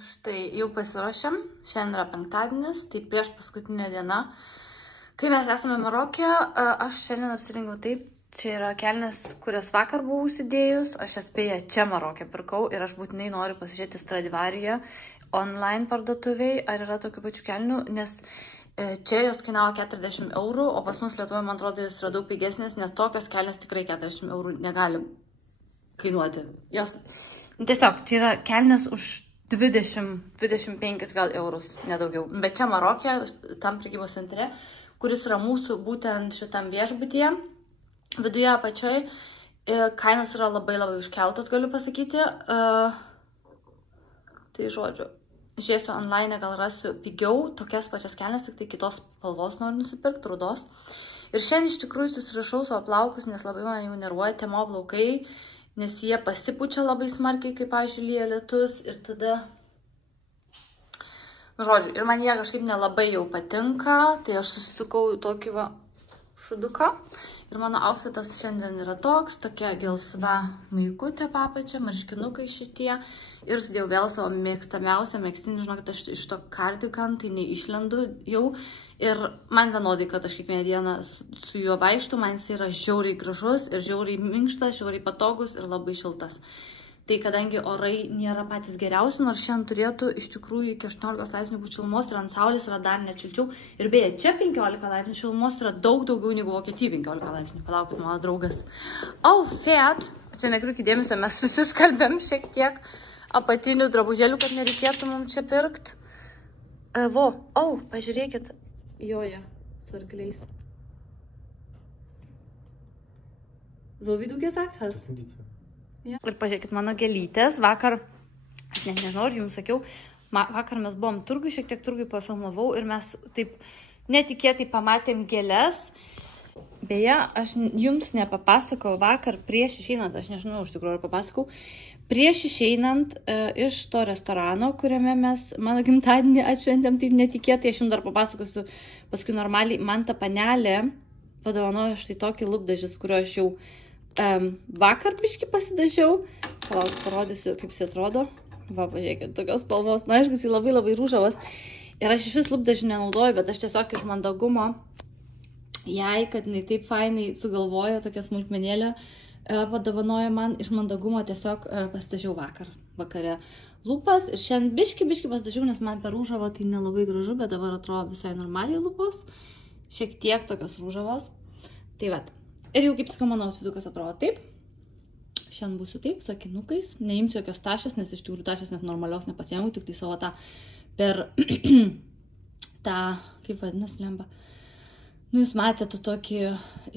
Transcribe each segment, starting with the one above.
Štai jau pasiruošėm, šiandien yra penktadienis, tai prieš paskutinę dieną. Kai mes esame Marokė, aš šiandien apsirengiau taip, čia yra kelnes, kurias vakar buvau užsidėjus, aš jas beje čia Marokė pirkau ir aš būtinai noriu pasižiūrėti Stradivariuje online parduotuviai, ar yra tokių pačių kelnių, nes čia jos kainavo 40 eurų, o pas mus Lietuvoje, man atrodo, jos yra daug pigesnės, nes tokios kelnes tikrai 40 eurų negali kainuoti. Jos, tiesiog, čia yra kelnes už 20-25 gal eurus, nedaugiau. Bet čia Marokė, tam prekybos centre, kuris yra mūsų būtent šitam viešbutyje, viduje apačioj, kainos yra labai užkeltos, galiu pasakyti. Tai žodžiu, žiūrėsiu online, gal rasiu pigiau, tokias pačias kelnes, tik tai kitos spalvos noriu nusipirkti, rudos. Ir šiandien iš tikrųjų susirašau savo plaukus, nes labai man jau nervuoja temo plaukai, nes jie pasipučia labai smarkiai, kaip, pavyzdžiui, lyja lietus ir tada, žodžiu, ir man jie kažkaip nelabai jau patinka, tai aš susisukau tokį va šuduką ir mano outfitas šiandien yra toks, tokia gelsva maikutė papačia, marškinukai šitie ir sudėjau vėl savo mėgstamiausią megztinį, žinokit, aš iš to cardigan, tai neišlendu jau. Ir man vienodai, kad aš kiekvieną dieną su juo vaikštu, man jis yra žiauriai gražus ir žiauriai minkštas, žiauriai patogus ir labai šiltas. Tai kadangi orai nėra patys geriausi, nors šiandien turėtų iš tikrųjų iki 18 laipsnių būti šilumos ir ant saulės yra dar net šilčiau. Ir beje, čia 15 laipsnių šilumos yra daug daugiau negu Vokietijoje 15 laipsnių. Palaukit, mano draugas. Fėt, čia nekriukį dėmesio, mes susiskalbėm šiek tiek apatinių drabužėlių, kad nereikėtų mums čia pirkt. Pažiūrėkit. Joja, su arkliais. So wie du gesagt hast. Ja. Ir pažiūrėkit, mano gėlytės. Vakar, aš net nežinau, ar jums sakiau, vakar mes buvom turgui, šiek tiek turgui pafilmavau ir mes taip netikėtai pamatėm gėles. Beje, aš jums nepapasakau vakar prieš išeinant, aš nežinau, iš tikrųjų, ar papasakau, prieš išeinant iš to restorano, kuriame mes mano gimtadienį atšventėm, taip netikėtai, aš jums dar papasakosiu paskui normaliai, man ta panelė padovanojo štai tokį lūpdažis, kurio aš jau vakar biškį pasidažiau. Palauk, parodysiu, kaip jis atrodo. Va, pažiūrėkit, tokios spalvos, na, aišku, jis labai ružavas. Ir aš iš vis lūpdažių nenaudoju, bet aš tiesiog iš mandagumo jai, kad jinai taip fainai sugalvojo tokią smulkmenėlę, padovanojo man iš mandagumo tiesiog pasidažiau vakare lūpas ir šiandien biškį pasidažiau, nes man per rūžavo tai nelabai gražu, bet dabar atrodo visai normaliai lūpos, šiek tiek tokios rūžavos. Tai vat. Ir jau kaip sakau, mano outfitukas atrodo taip. Šiandien būsiu taip, su akinukais, neimsiu jokios tašės, nes iš tikrųjų tašės net normalios nepasiėmiau, tik tai savo tą per tą, kaip vadinas, lemba. Nu, jūs matėte tokį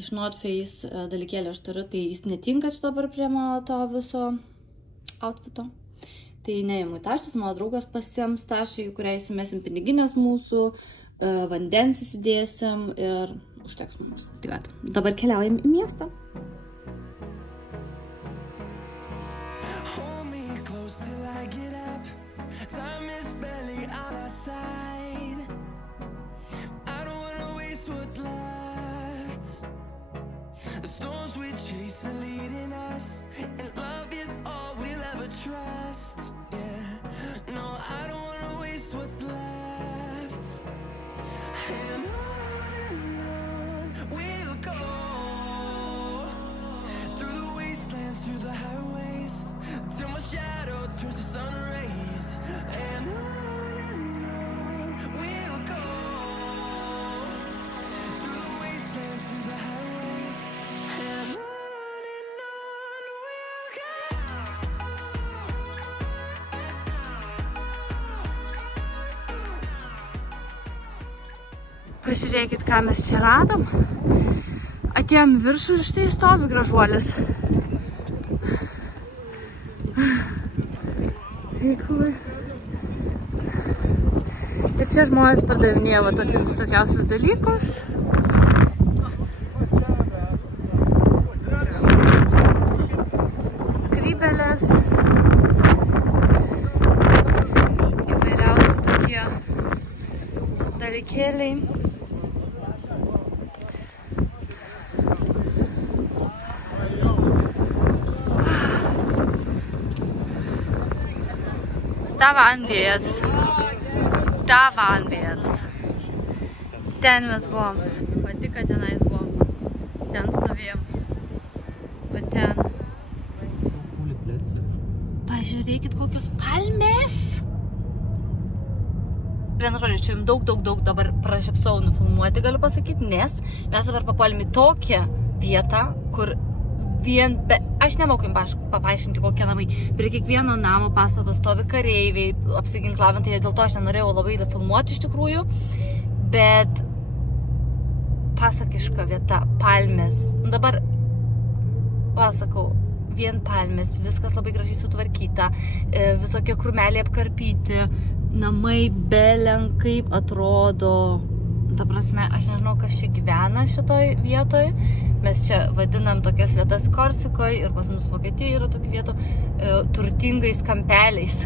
iš North Face dalykėlį aš turiu, tai jis netinka čia dabar prie mano to viso outfito. Tai neimu taštis, mano draugas pasiems tašį, kurią įsimesim piniginės mūsų, vandens įsidėsim ir užteks mums. Tai vat, dabar keliaujam į miestą. Pažiūrėkit, ką mes čia radom. Atėjom viršų ir štai stovi gražuolis. Eikui. Ir čia žmonės pardavinėja va tokius visokiausius dalykus. Skrybelės. Įvairiausi tokie dalykėliai. Da waren wir jetzt. Ten mes buvom. Va tik, kad tenais buvom. Ten stovėjom. Va ten. Pažiūrėkit, kokios palmės. Vienu žodžiu, čia jums daug dabar prašypsau nufilmuoti, galiu pasakyti, nes mes dabar papuolėm į tokią vietą, kur aš nemoku jums papaiškinti, kokie namai. Prie kiekvieno namo pastato stovi kareiviai, apsiginklavę, tai dėl to aš nenorėjau labai filmuoti iš tikrųjų, bet pasakiška vieta, palmės. Dabar, sakau, vien palmės, viskas labai gražiai sutvarkyta, visokie krūmeliai apkarpyti, namai belenkaip atrodo. Ta prasme, aš nežinau, kas čia gyvena šitoj vietoj. Mes čia vadinam tokias vietas Korsikoje ir pas mus Vokietijoje yra tokių vietų turtingais kampeliais.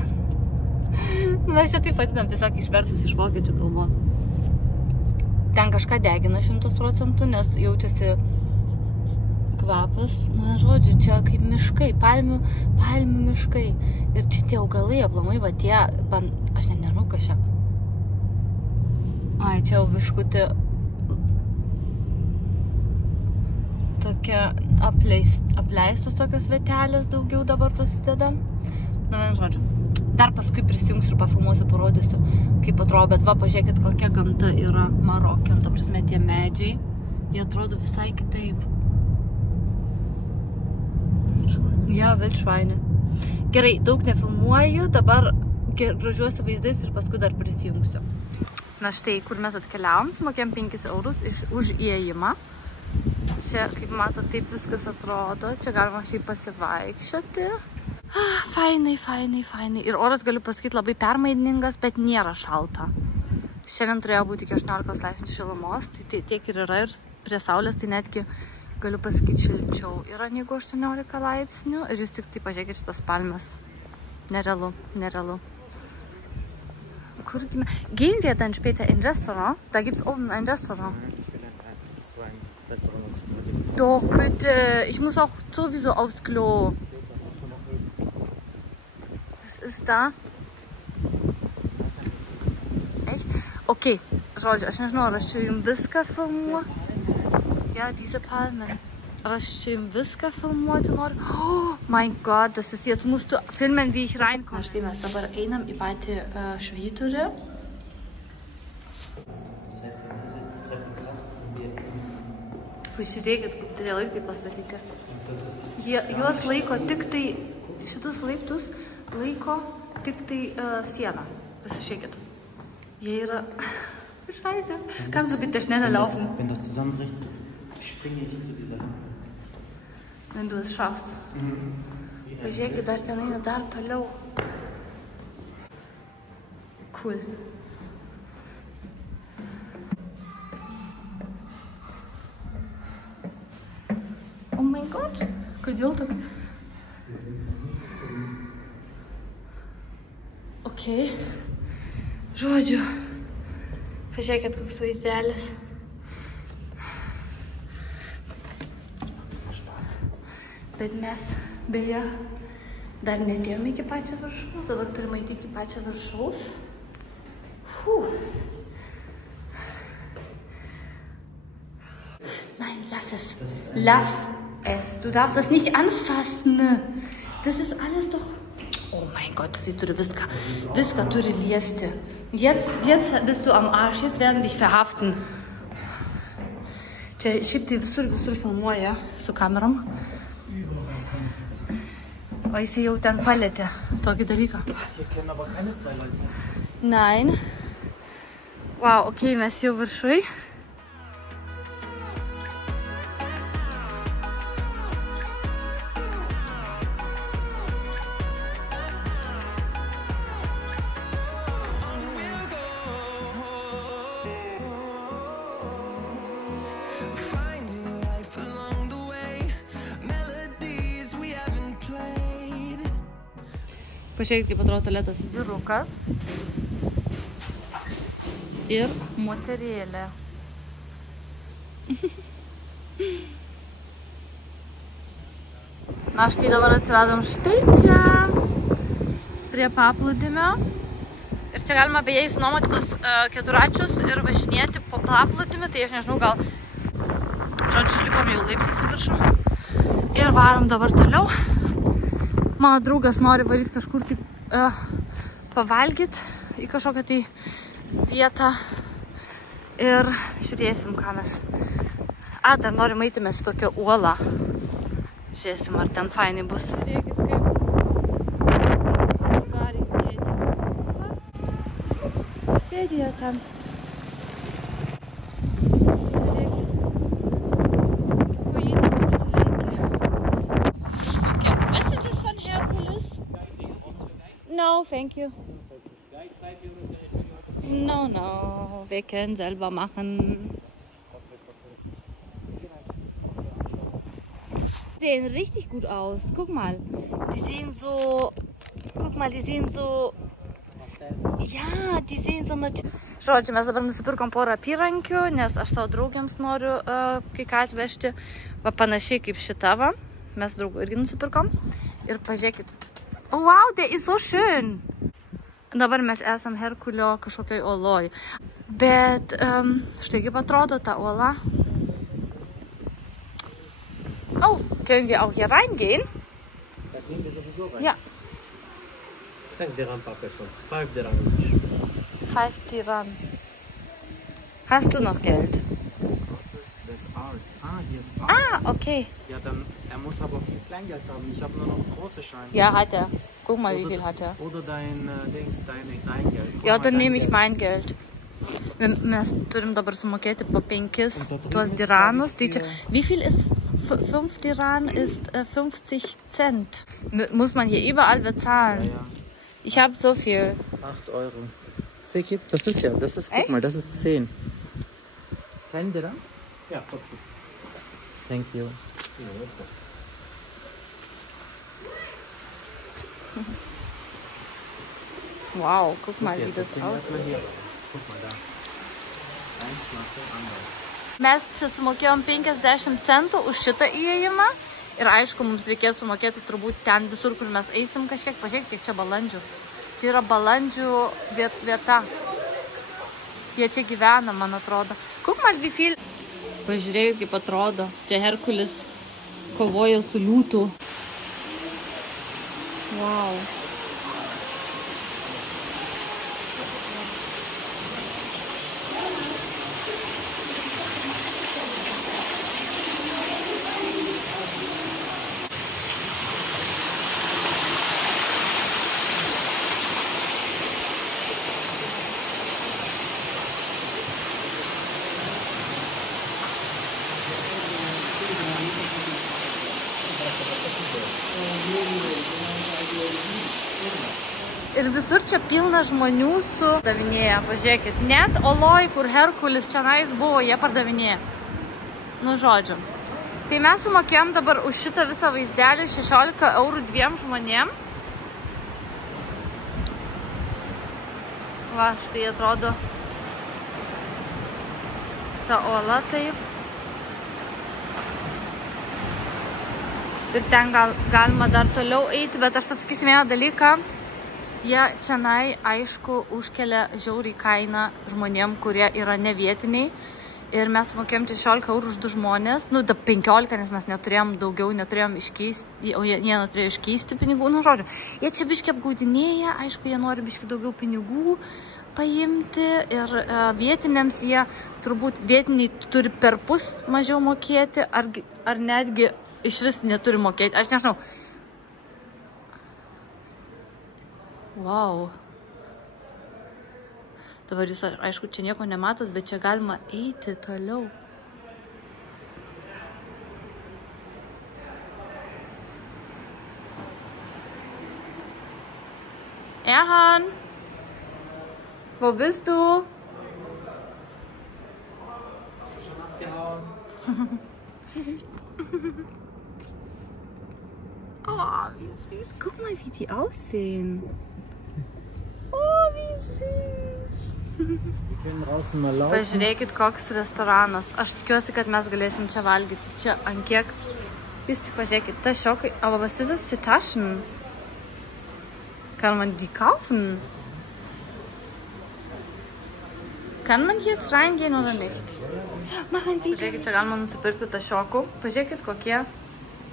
Mes čia taip vadinam, tiesiog išvertus iš vokiečių kalbos. Ten kažką degina 100%, nes jaučiasi kvapas. Na, žodžiu, čia kaip miškai, palmių miškai. Ir čia tie augalai, aplamai, va tie, aš nežinau, kas čia. Ai, čia jau biškutį tokia apleistos tokios vietelės daugiau dabar prasideda. Na, vien žodžiu. Dar paskui prisijungsiu ir pafilmuosiu, parodysiu, kaip atrodo. Bet va, pažiūrėkit, kokia gamta yra Maroke. Ta prasme, tie medžiai, jie atrodo visai kitaip. Ja, Wildschweine. Gerai, daug nefilmuoju, dabar gražiuosiu vaizdais ir paskui dar prisijungsiu. Na štai, kur mes atkeliavom, sumokėm 5 eurus už įėjimą. Čia, kaip matot, taip viskas atrodo. Čia galima šiaip pasivaikščioti. Fainai. Ir oras, galiu pasakyti, labai permainingas, bet nėra šalta. Šiandien turėjo būti iki 18 laipsnių šilumos, tai tiek ir yra, ir prie saulės, tai netgi galiu pasakyti šilčiau. Yra negu 18 laipsnių ir jūs tik tai pažiūrėkit šitas palmes. Nerealu. Gehen wir dann später in ein Restaurant? Da gibt's oben ein Restaurant. Ich will so ein Restaurant, was ich da heute bezahlt. Doch, bitte. Ich muss auch sowieso aufs Klo. Was ist da? Echt? Okay, žodžiu, aš nežinau, ar aš čia jums viską filmuoju. Ja, diese Palmen. Ar aš čia jums viską filmuoti noriu? Oh mein Gott, das ist jetzt musst du filmen, wie ich reinkomme. Štai mes dabar einam į patį švyturį. Pažiūrėkit, kaip tie laiptai pastatyti. Juos laiko tik tai, šitus laiptus laiko tik tai sieną. Pasižiūrėkit. Jie yra... Scheiße. Kannst du bitte schneller laufen? Wenn das zusammenbricht, springe ich zu dieser Lampe. Wenn du es schaffst. Pažiūrėkit, dar ten eina dar toliau. Cool. Oh mein Gott. Kodėl tak? Okay. Žodžiu. Pažiūrėkit, koks vaizdelis. Bet mes, beje, dar netėjom iki pačio viršaus, dabar turime eiti iki pačio viršaus. Nein, lass es. Lass es. Du darfst das nicht anfassen. Das ist alles doch... Oh mein Gott, sie turi viską turi liesti. Jetzt bist du am Arsch, jetzt werden dich verhaften. Čia šiaip tai visur filmuoja su kamerom. O jis jau ten palėtė tokį dalyką. Hier können aber keine 2 Leute. Nein. Wow, okay, mes jau viršui. Pažiūrėkit, kaip atrodo tualetas. Vyrukas ir moterėlė. Na, štai dabar atsiradom štai čia. prie paplūdimio. Ir čia galima beje įsinuomoti tos keturračius ir važinėti po paplūdimį. Tai aš nežinau, gal... Žodžiu, lipom jau laiptais į viršų. Ir varom dabar toliau. Mano draugas nori varyti kažkur taip pavalgyti į kažkokią tai vietą. Ir žiūrėsim, ką mes... Dar norim eiti mes į tokią uolą. Žiūrėsim, ar ten fainai bus. Žiūrėkit, kaip gariai sėdi. Sėdi jie ten. Žiūrėkit. Kojytės užsilenkė. Kažkokie. Weißt du das von Herkules? No, thank you. No. Wir können selber machen. Die sehen richtig gut aus. Guck mal. Die sehen so... Guck mal, die sehen so... Ja, die sehen so natürlich... Žodžiu, mes dabar nusipirkom porą apyrankių, nes aš savo draugiams noriu kai ką atvežti. Va panašiai kaip šita va. Mes draugų irgi nusipirkom. Ir pažiūrėkit. Oh, wow, der ist so schön. Dabar mes esam Herkulio kažkokioj oloj. Bet štai kaip atrodo ta ola. Oh, können wir auch hier reingehen? Da gehen wir sowieso rein. Ja. 5 dirham per person. 5 dirham. 5 Dirham. Hast du noch Geld? Das Arts. Hier ist Arts. Okay. Ja, dann, er muss aber viel Kleingeld haben. Ich habe nur noch große Scheine. Ja, hat er. Guck mal, wie viel hat er. Oder dein Geld. Ja, dann nehme ich mein Geld. Mes turim dabar sumokėti po 5 tuos diramus. Tai čia, wie viel ist 5 Diran ist 50 Cent. Muss man hier überall bezahlen. Ja. Ich habe so viel. 8 Euro. Das ist ja, guck mal, das ist 10. Kein Dirham? Ja, trotzdem. Thank you. Wow, guck mal, wie das aussieht. Guck mal da. Eins nach dem anderen. Mes čia sumokėjom 50 centų už šitą įėjimą. Ir aišku, mums reikės sumokėti turbūt ten visur, kur mes eisim kažkiek. Pažiūrėk, kiek čia balandžių. Čia yra balandžių vieta. Jie čia gyvena, man atrodo. Guck mal, wie viel. Pažiūrėk, kaip atrodo. Čia Herkulis kovoja su liūtu. Wow. Ir visur čia pilna žmonių su pardavinėja, pažiūrėkit. Net oloj, kur Herkulis čionais buvo, jie pardavinėja. Nu, žodžiu. Tai mes sumokėjom dabar už šitą visą vaizdelį 16 eurų 2 žmonėm. Va, štai atrodo ta ola taip. Ir ten galima dar toliau eiti, bet aš pasakysiu vieną dalyką. Jie čianai, aišku, užkelia žiauriai kainą žmonėm, kurie yra nevietiniai. Ir mes mokėjom 16 eurų už 2 žmonės. Nu, da 15, nes mes neturėjom daugiau, neturėjom iškeisti, o jie neturėjo iškeisti pinigų. Nu, žodžiu, jie čia biški apgaudinėja, aišku, jie nori biški daugiau pinigų paimti. Ir vietiniams jie, turbūt vietiniai turi perpus mažiau mokėti, ar netgi iš vis neturi mokėti. Aš nežinau. Wow. Dabar jūs, aišku, čia nieko nematot, bet čia galima eiti toliau. Erhan, wo bist du? Schon abgehauen. Oh, wie süß. Guck mal, wie die aussehen. Oh, wie süß. Wir können draußen mal laufen. Pažiūrėkit, koks restoranas. Aš tikiuosi, kad mes galėsim čia valgyti. Čia ant kiek. Jūs tik pažiūrėkit, ta šiokai. Aber was ist das für Taschen? Kann man die kaufen? Kann man hier jetzt reingehen oder nicht? Mach ein Video. Pažiūrėkit, čia galima nusipirkti tą šokų. Pažiūrėkit, kokie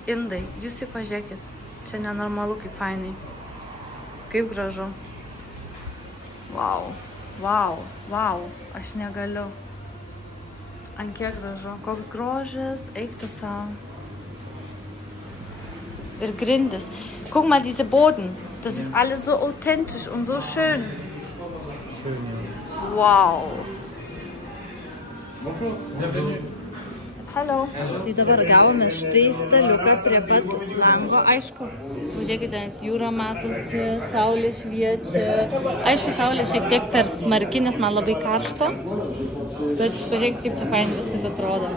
indai. Jūs tik pažiūrėkit. Čia nenormalu, kaip fainai. Kaip gražu. Wow. Wow. Wow. Aš negaliu. An kiek gražu. Koks grožis. Eik tu sau. Ir grindis. Guck mal, diese Boden. Das ist alles so authentisch und so schön. Schön, ja. Wow. Hello. Tai dabar gavome štai staliuką prie pat lango. Aišku, pažiūrėkite, nes jūra matosi, saulė šviečia. Aišku, saulė šiek tiek per smarki, nes man labai karšta. Bet pažiūrėkite, kaip čia fainai viskas atrodo.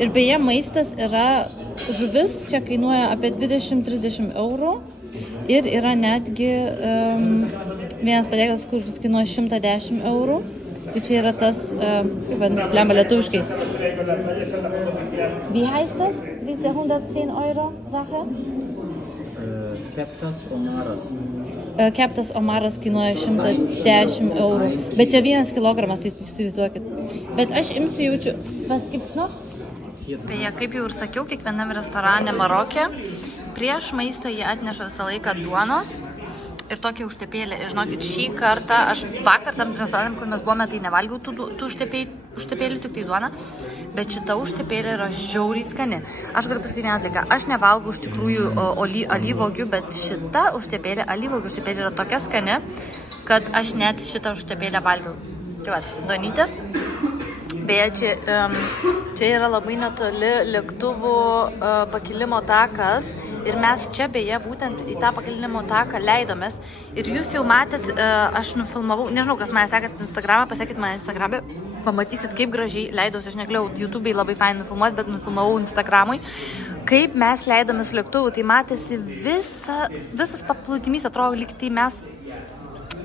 Ir beje, maistas yra žuvis, čia kainuoja apie 20-30 eurų. Ir yra netgi vienas patiekalas, kuris kainuoja 110 eurų. Tai čia yra tas, kaip vadinasi, blemba lietuviškai. Wie heißt das, diese 110 Euro Sache? Keptas omaras. Keptas omaras kainuoja 110 eurų. Bet čia 1 kilogramas, tai įsivaizduokit. Bet aš imsiu jaučiu, was gibt's noch? Beje, kaip jau ir sakiau, kiekvienam restorane Maroke prieš maistą jie atneša visą laiką duonos ir tokį užtepėlį. Ir žinokit, šį kartą, aš vakar tam restoranam, kur mes buvome, tai nevalgiau tų užtepėlių, tik tai duoną, bet šita užtepėlė yra žiauriai skani. Aš galiu pasakyti vieną dalyką, aš nevalgau iš tikrųjų alyvuogių, bet šita užtepėlė, alyvuogių užtepėlė yra tokia skani, kad aš net šitą užtepėlę valgiau. Tai va, duonytės. Beje, čia yra labai netoli lėktuvų pakilimo takas ir mes čia beje būtent į tą pakilimo taką leidomės ir jūs jau matėt, aš nufilmavau, nežinau, kas mane sekat Instagramą, pasiekit mane Instagramą, pamatysit, kaip gražiai leidausi, aš negalėjau YouTube'ai labai fainai nufilmuoti, bet nufilmavau Instagramui, kaip mes leidomės lėktuvų, tai matėsi visas paplūdimys, atrodo, lyg tai mes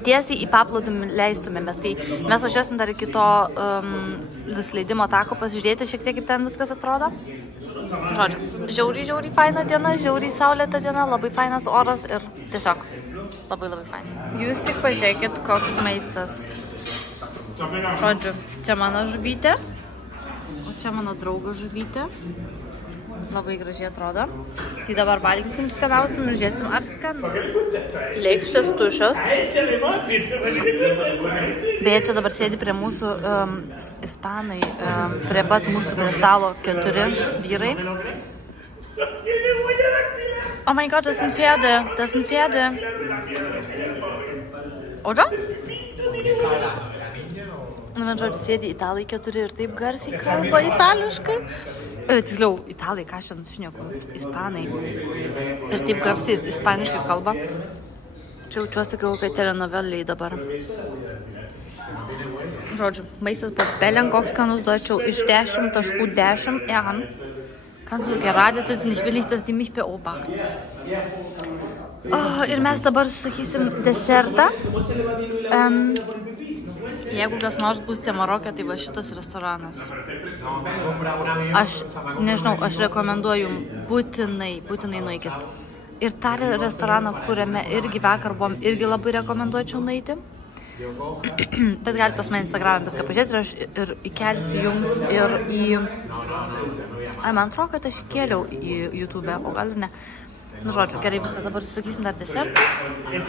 tiesiai į paplūdimį leistumėmės. Tai mes važiuosim dar iki to nusileidimo tako pasižiūrėti šiek tiek, kaip ten viskas atrodo. Žodžiu, žiauriai faina diena, žiauriai saulėta diena, labai fainas oras ir tiesiog labai faina. Jūs tik pažiūrėkit, koks maistas. Žodžiu, čia mano žuvytė, o čia mano draugo žuvytė. Labai gražiai atrodo. Tai dabar valgysim, skanausim ir žiūrėsim, ar skanu. Lėkštės tušios. Beje, čia dabar sėdi prie mūsų ispanai, prie pat mūsų prie stalo 4 vyrai. Oh mein Gott, das sind Pferde. Oder? Na, man žodžiu, sėdi italai 4 ir taip garsiai kalba itališkai. Tiksliau, italai, ką šiandien sušneku, ispanai. Ir taip garsiai ispaniškai kalba. Čia jaučiuosi, kad telenoveliai dabar. Žodžiu, maistas buvo belen koks skanus, duočiau iš 10 taškų 10 Ehren. Kannst du gerade sitzen, ich will nicht, dass die mich beobachten. Ir mes dabar sakysim desertą. Jeigu kas nors būsite Maroke, tai va šitas restoranas. Aš nežinau, aš rekomenduoju būtinai nueikit. Ir tą restoraną, kuriame irgi vakar buvom, irgi labai rekomenduočiau nueiti. Bet galite pas mane Instagram'e viską pažiūrėti ir aš ir įkelsiu jums ir į... man atrodo, kad aš įkėliau į YouTube'e, o gal ir ne. Nu, žodžiu, gerai, viskas, dabar susakysim dar desertus ir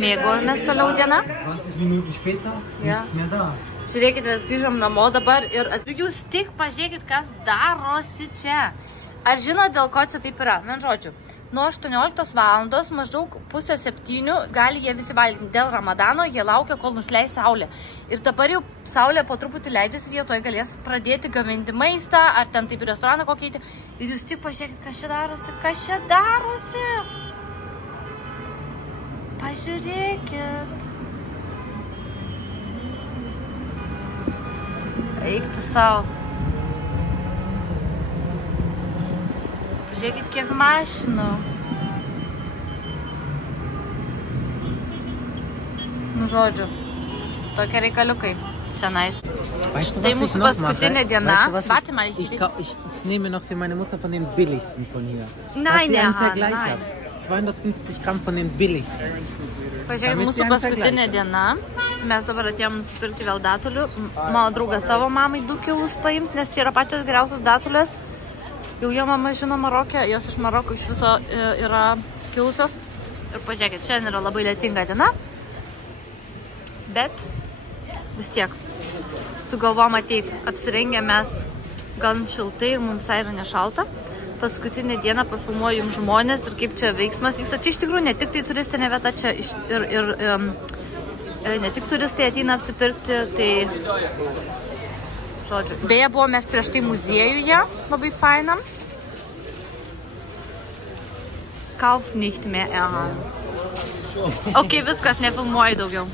mėgojamės toliau dieną. 20 Minuten später, nichts mehr da. Žiūrėkit, mes grįžom namo dabar ir jūs tik pažiūrėkit, kas darosi čia. Ar žinot, dėl ko čia taip yra? Men žodžiu, nuo 18 valandos maždaug 6:30 gali jie visi valgyti. Dėl Ramadano jie laukia, kol nusileis saulė. Ir dabar jau saulė po truputį leidžiasi ir jie toj galės pradėti gaminti maistą, ar ten taip į restoraną kokį eiti. Ir jūs tik pažiūrėkit, kas čia darosi. Pažiūrėkit. Eik tu savo. Pažiūrėkit, kiek mašinų. Nu, žodžiu, tokie reikaliukai šiandien. Tai mūsų paskutinė diena. Warte mal, ich nehme noch für meine Mutter von den billigsten von hier. Nein, dass sie einen Vergleich hat. 250 Gramm von den billigsten. Pažiūrėkit, mūsų paskutinė diena. Mes dabar atėjom nusipirkti vėl datulių. Mano draugas savo mamai 2 kilus paims, nes čia yra pačios geriausios datulės. Jau jo mama žino Marokė, jos iš Maroko iš viso yra kilusios. Ir pažiūrėkit, šiandien yra labai lietinga diena. Bet vis tiek sugalvom ateiti. Apsirengę mes gan šiltai ir mums yra nešalta. Paskutinę dieną pafilmuoju jums žmonės ir kaip čia veiksmas vyksta. Čia iš tikrųjų ne tik tai turistinė vieta, čia ne tik turistai ateina apsipirkti, tai žodžiu. Beje, buvome mes prieš tai muziejuje, labai fainam. Kauf nicht mehr erhalten. Ok, viskas, nefilmuoju daugiau.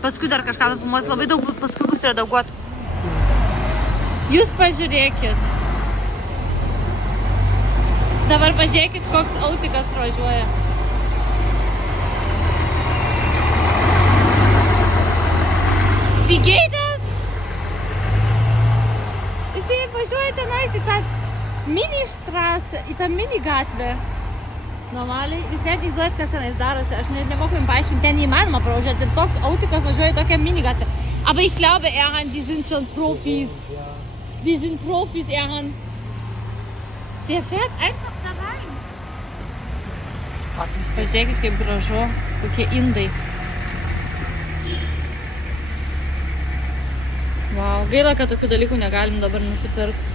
Paskui dar kažką nufilmuosiu, labai daug, paskui bus redaguot. Jūs pažiūrėkit. Dabar pažiūrėkit, koks autikas važiuoja. Wie geht das? Jisai važiuoja tenais į tą mini-straßę, į tą mini-gatvę. Normaliai, vis net įsivaizduojat, kas tenais darosi. Aš nemoku jums paaiškinti, ten neįmanoma pravažiuoti. Ir toks autikas važiuoja į tokią mini-gatvę. Aber ich glaube, Erhan, die sind schon Profis. Die sind Profis, Erhan. Der fährt einfach da rein. Pažiūrėkit, kaip gražu, kokie indai. Wow, gaila, kad tokių dalykų negalim dabar nusipirkti.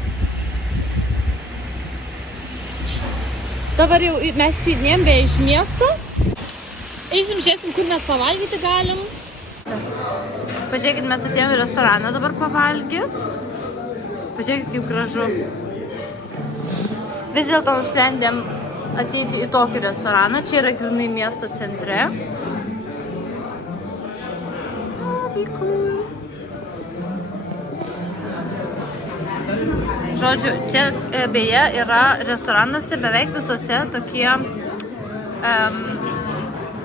Dabar jau mes išeidinėjom beje iš miesto. Eisim, žiūrėsim, kur mes pavalgyti galim. Pažiūrėkit, mes atėjom į restoraną dabar pavalgyt. Pažiūrėkit, kaip gražu. Vis dėlto nusprendėm ateiti į tokį restoraną. Čia yra grynai miesto centre. Labai cool. Žodžiu, čia beje yra restoranuose beveik visose tokie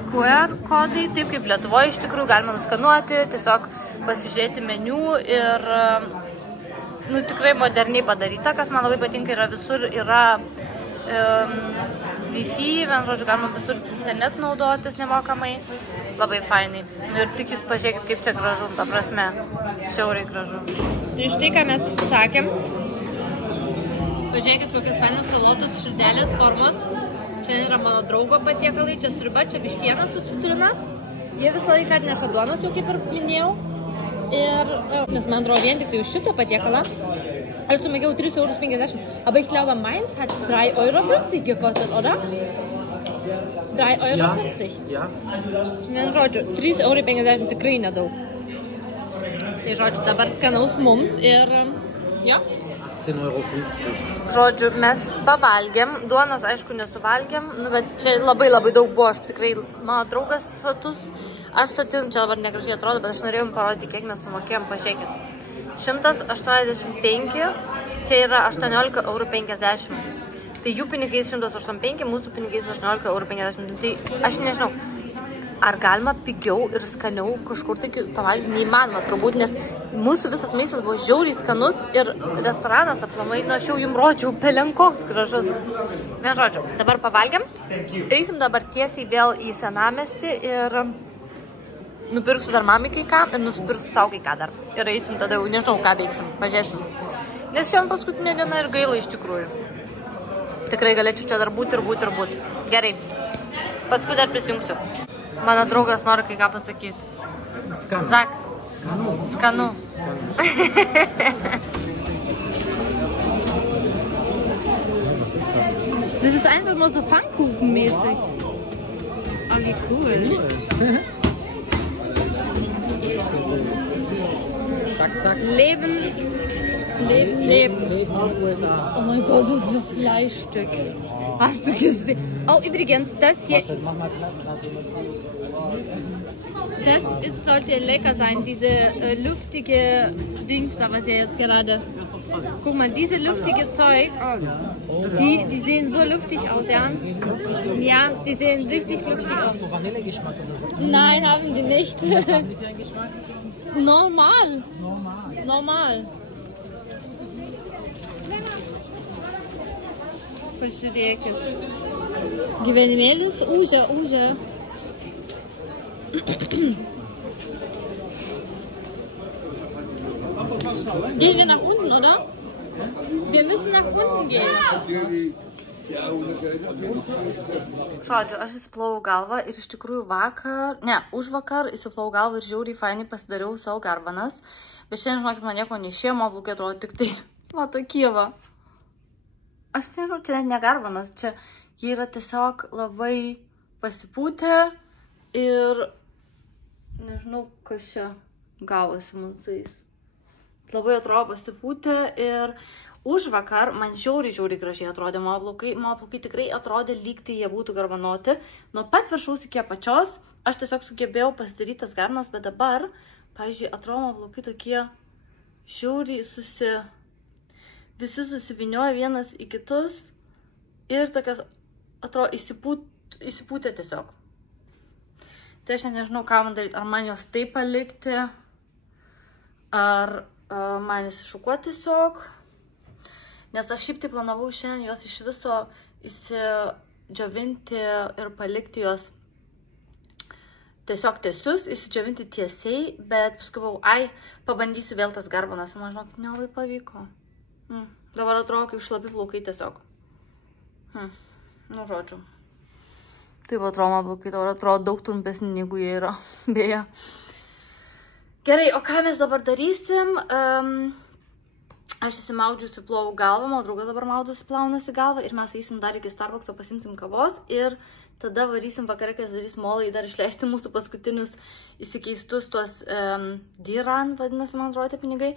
QR kodai, taip kaip Lietuvoje iš tikrųjų galima nuskanuoti, tiesiog pasižiūrėti meniu ir tikrai moderniai padaryta, kas man labai patinka, yra visur yra Wi-Fi, vien žodžiu, galima visur internet naudotis nemokamai, labai fainai. Ir tik jūs pažiūrėkit, kaip čia gražu, ta prasme, šiauriai gražu. Tai štai, ką mes susisakėm, pažiūrėkit, kokias fainas salotos širdelės formos. Čia yra mano draugo patiekalai, čia sriuba, čia vištiena su citrina. Jie visą laiką atneša duonos, jau kaip ir minėjau. Ir, nes man atrodo vien tik tai už šitą patiekalą, aš sumėgiau 3,50 €. Aber ich glaube, meins hat 3,50 € gekostet, oder? 3,50 €. Ja. Vien žodžiu, 3,50 € tikrai nedaug. Tai žodžiu, dabar skanaus mums ir, ja. 18,50 €. Žodžiu, mes pavalgėm, duonos aišku nesuvalgėm, bet čia labai daug buvo, aš tikrai, mano draugas sotus, aš sotinu, čia dabar negražiai atrodo, bet aš norėjau parodyti, kiek mes sumokėjom, pažiūrėkit. 185, čia yra 18,50 €. Tai jų pinigais 185, mūsų pinigais 18,50 €. Tai aš nežinau, ar galima pigiau ir skaniau kažkur tai pavalgyti, neįmanoma turbūt, nes mūsų visas maistas buvo žiauriai skanus ir restoranas aplamai, aš jau jums rodžiau, pelenkoks gražus. Vien žodžiu, dabar pavalgiam, eisim dabar tiesiai vėl į senamiestį ir nupirksiu dar mamai kai ką ir nusipirksiu savo kai ką dar. Ir eisim tada jau, nežinau, ką veiksim, pažiūrėsim. Nes šiandien paskutinė diena ir gaila iš tikrųjų. Tikrai galėčiau čia dar būti. Gerai, paskui dar prisijungsiu. Mano draugas nori kai ką pasakyti. Skanu. Sak. Skanu. Skanu. Was ist das? Das ist einfach nur so Pfannkuchenmäßig. Oh, wie cool. Zack, zack. Leben. Oh mein Gott, das ist ein Fleischstück. Hast du gesehen? Oh, übrigens, das hier... Das sollte lecker sein, diese luftige Dings da, was ihr jetzt gerade... Guck mal, diese luftige Zeug, die sehen so luftig aus, ernst? Ja, die sehen richtig luftig aus. So Vanillegeschmack oder so? Nein, haben die nicht. Was haben die für einen Geschmack? Normal. Pažiūrėkit. Gyvenimėlis ūžia. Gehen wir nach unten, oder? Wir müssen nach unten gehen. Žodžiu, aš įsiplovau galvą ir iš tikrųjų užvakar įsiplovau galvą ir žiauriai fainai pasidariau savo garbanas. Bet šiandien, žinokit, man nieko neišėjo, man plaukai atrodo tik tai, tokie va. Aš nežinau, čia net ne garbanas, čia jie yra tiesiog labai pasipūtę ir nežinau, kas čia gavosi mūsais. Labai atrodo pasipūtę ir užvakar man žiauriai gražiai atrodė mano plaukai. Mano plaukai tikrai atrodė lyg tai jie būtų garbanoti. Nuo pat viršaus iki apačios aš tiesiog sugebėjau pasidaryti tas garbanas, bet dabar, pavyzdžiui, atrodo mano plaukai tokie žiauriai visi susivinioja vienas į kitus ir tokias, atrodo, įsipūtė tiesiog. Tai aš nežinau, ką man daryti, ar man jos taip palikti, ar man įsišukuoti tiesiog. Nes aš šiaip tai planavau šiandien juos iš viso įsidžiovinti ir palikti juos tiesiog tiesius, įsidžiovinti tiesiai, bet paskui buvau, pabandysiu vėl tas garbanas. Man žinok, nelabai pavyko. Dabar atrodo kaip šlapi plaukai tiesiog. Nu, žodžiu. Taip atrodo man plaukai, dabar atrodo daug trumpesni, negu jie yra, beje. Gerai, o ką mes dabar darysim? Aš įsimaudžiusi plovau galvą, mano draugas dabar maudosi plaunasi galvą ir mes eisim dar iki Starbuckso, pasimsim kavos ir tada varysim vakare, kai darys molai dar išleisti mūsų paskutinius įsikeistus tuos Diran, vadinasi, man atrodo, tie pinigai.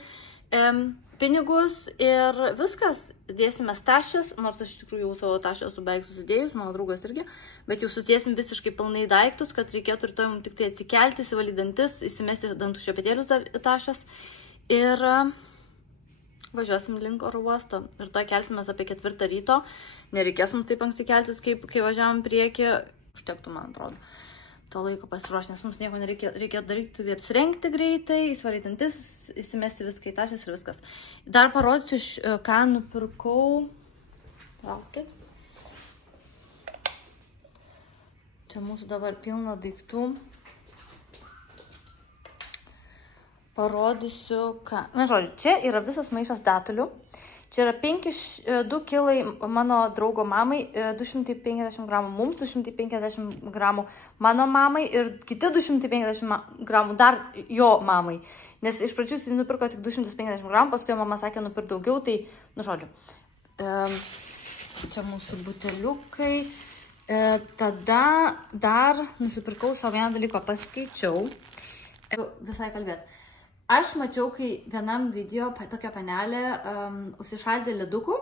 Pinigus ir viskas, dėsime tašės, nors aš iš tikrųjų jau savo tašę esu beveik susidėjus, mano draugas irgi, bet jau susidėsim visiškai pilnai daiktus, kad reikėtų ir to jums tik tai atsikelti, įsivalyti dantis, įsimesti dantų šepetėlius dar tašės ir važiuosim link oro uosto. Ir to kelsimės apie 4 ryto, nereikės mums taip anksti keltis, kai važiavam priekį, užtektų, man atrodo. To laiko pasiruošti, nes mums nieko nereikėjo daryti, tai apsirengti greitai, įsivalyti dantis, įsimesti viską į tašės ir viskas. Dar parodysiu, ką nupirkau. Laukit. Čia mūsų dabar pilna daiktų. Parodysiu, ką. Na, žodžiu, čia yra visas maišas datulių. Čia yra 2 kilai mano draugo mamai, 250 gramų mums, 250 gramų mano mamai ir kiti 250 gramų dar jo mamai. Nes iš pradžių jis nupirko tik 250 gramų, paskui mama sakė nupirkti daugiau, tai, nu žodžiu. Čia mūsų buteliukai. Tada dar nusipirkau savo vieną dalyką, paskaičiau. Visai kalbėt. Aš mačiau, kai vienam video tokia panelė užsišaldė ledukų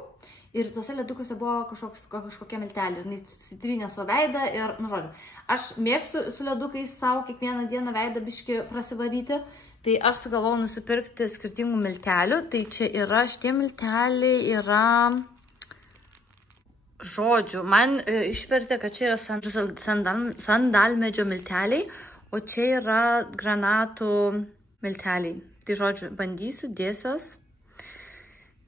ir tuose ledukuose buvo kažkokie milteliai ir citrininė savo veidą ir, nu žodžiu, aš mėgstu su ledukais savo kiekvieną dieną veidą biškį prasivaryti, tai aš sugalvojau nusipirkti skirtingų miltelių, tai čia yra, šitie milteliai yra, žodžiu, man išvertė, kad čia yra sandalmedžio milteliai, o čia yra granatų milteliai. Tai žodžiu, bandysiu, dėsios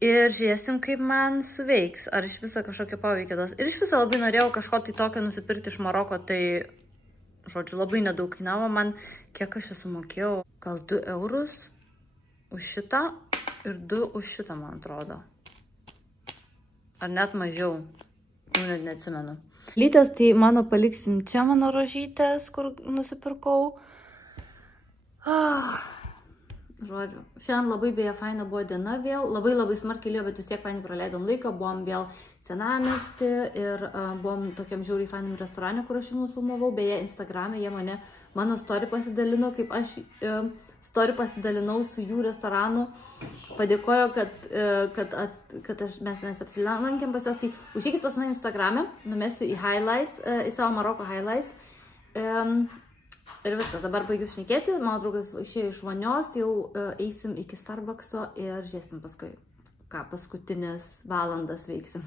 ir žiūrėsim, kaip man suveiks. Ar iš viso kažkokia poveikia tas. Ir iš viso labai norėjau kažko tai tokio nusipirkti iš Maroko, tai, žodžiu, labai nedaug kainavo man. Kiek aš sumokėjau? Gal 2 eurus už šitą ir 2 už šitą, man atrodo. Ar net mažiau. Jau net neatsimenu. Lytės, tai mano paliksim čia mano rožytės, kur nusipirkau. Žodžiu, šiandien labai beje faina buvo diena vėl, labai smarkiai lėjo, bet vis tiek fainai praleidom laiką, buvom vėl senamiesty ir buvom tokiam žiauriai fainam restorane, kur aš jums filmavau, beje, Instagrame jie mano story pasidalino, kaip aš story pasidalinau su jų restoranu, padėkojo, kad mes apsilankėm pas jos, tai užeikit pas mane Instagrame, numesiu į highlights, į savo Maroko highlights. Ir viskas, dabar baigiu šnekėti, mano draugas išėjo iš vonios, jau eisim iki Starbuckso ir žiūrėsim paskui, ką paskutinės valandas veiksim.